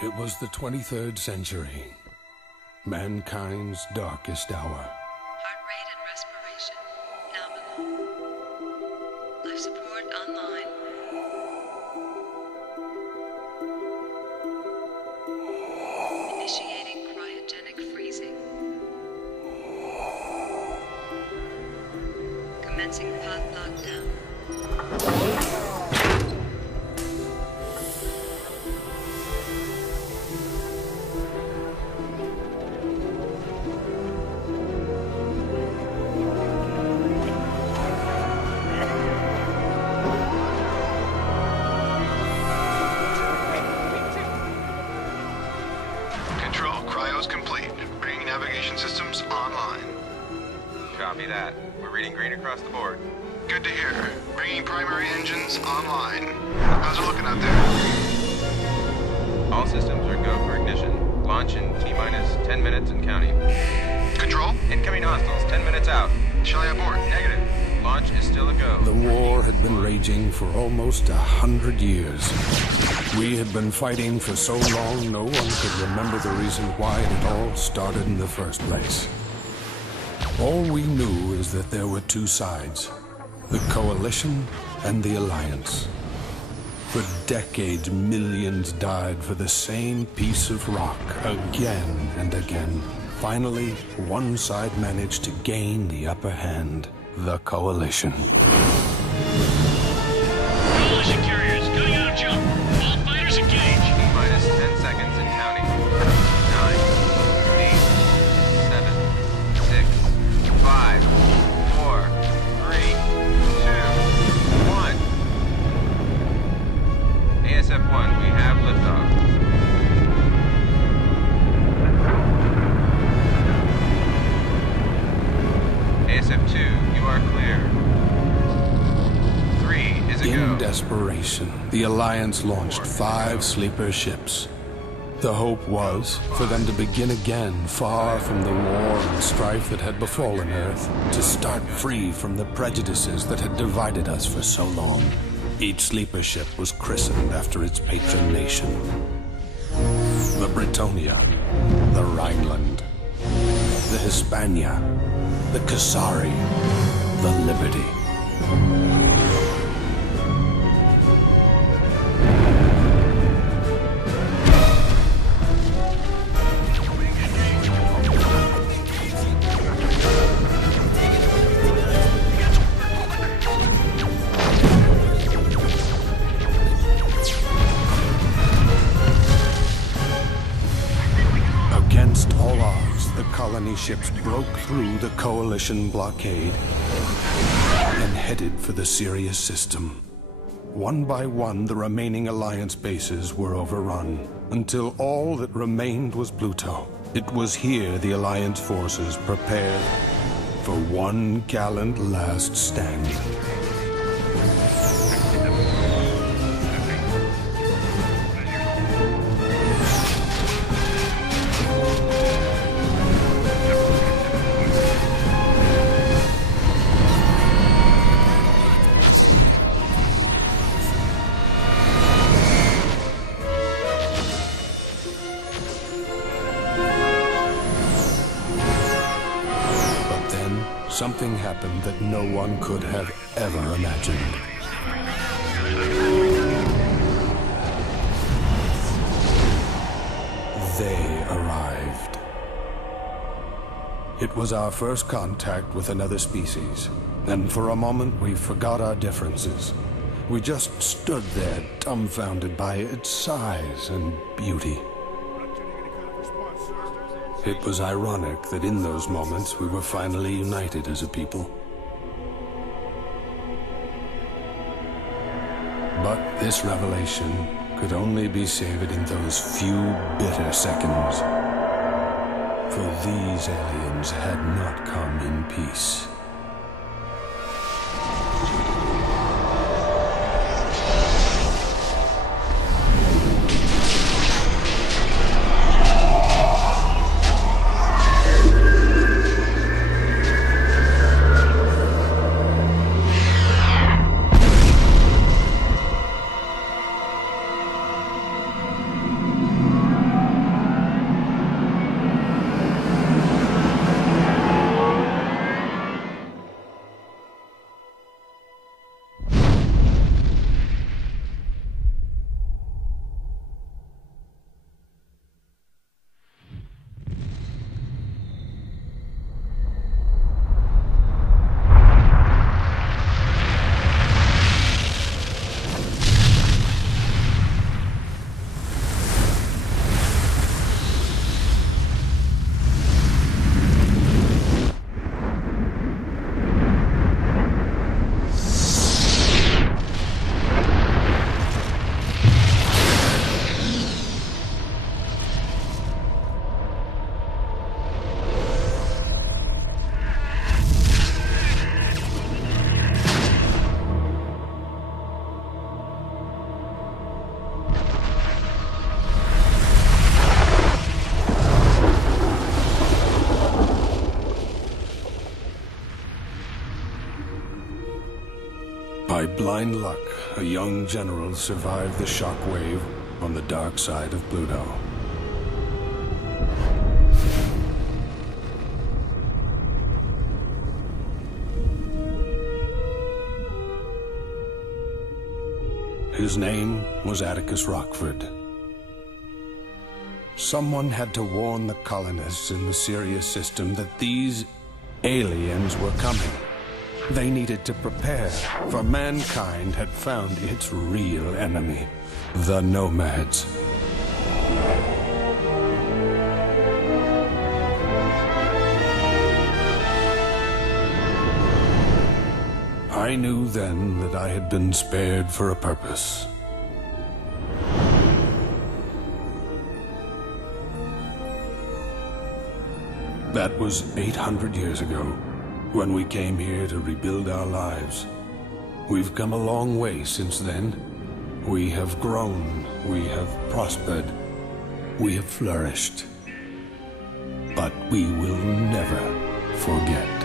It was the 23rd century, mankind's darkest hour. Heart rate and respiration nominal. Life support online. Initiating cryogenic freezing. Commencing pod lockdown. Complete. Bringing navigation systems online. Copy that. We're reading green across the board. Good to hear. Bringing primary engines online. How's it looking out there? All systems are go for ignition. Launch in T-minus 10 minutes and counting. Control? Incoming hostiles, 10 minutes out. Shall I abort? Negative. Launch is still a go. The war had been raging for almost 100 years. We had been fighting for so long, no one could remember the reason why it had all started in the first place. All we knew is that there were two sides, the Coalition and the Alliance. For decades, millions died for the same piece of rock, again and again. Finally, one side managed to gain the upper hand, the Coalition. Coalition carriers, cutting out jump. All fighters engage. T-minus 10 seconds and counting. 9, 8, 7, 6, 5, 4, 3, 2, 1. ASF-1, we have liftoff. ASF-2, you are clear. 3 is a go. In desperation, the Alliance launched 5 sleeper ships. The hope was for them to begin again, far from the war and strife that had befallen Earth, to start free from the prejudices that had divided us for so long. Each sleeper ship was christened after its patron nation. The Britannia, the Rhineland, the Hispania, the Kasari, the Liberty. Against all odds, the colony ships broke through the Coalition blockade and headed for the Sirius system. One by one, the remaining Alliance bases were overrun, until all that remained was Pluto. It was here the Alliance forces prepared for one gallant last stand. Something happened that no one could have ever imagined. They arrived. It was our first contact with another species, and for a moment we forgot our differences. We just stood there, dumbfounded by its size and beauty. It was ironic that in those moments we were finally united as a people. But this revelation could only be savored in those few bitter seconds. For these aliens had not come in peace. By blind luck, a young general survived the shockwave on the dark side of Pluto. His name was Atticus Rockford. Someone had to warn the colonists in the Sirius system that these aliens were coming. They needed to prepare, for mankind had found its real enemy, the Nomads. I knew then that I had been spared for a purpose. That was 800 years ago, when we came here to rebuild our lives. We've come a long way since then. We have grown, we have prospered, we have flourished. But we will never forget.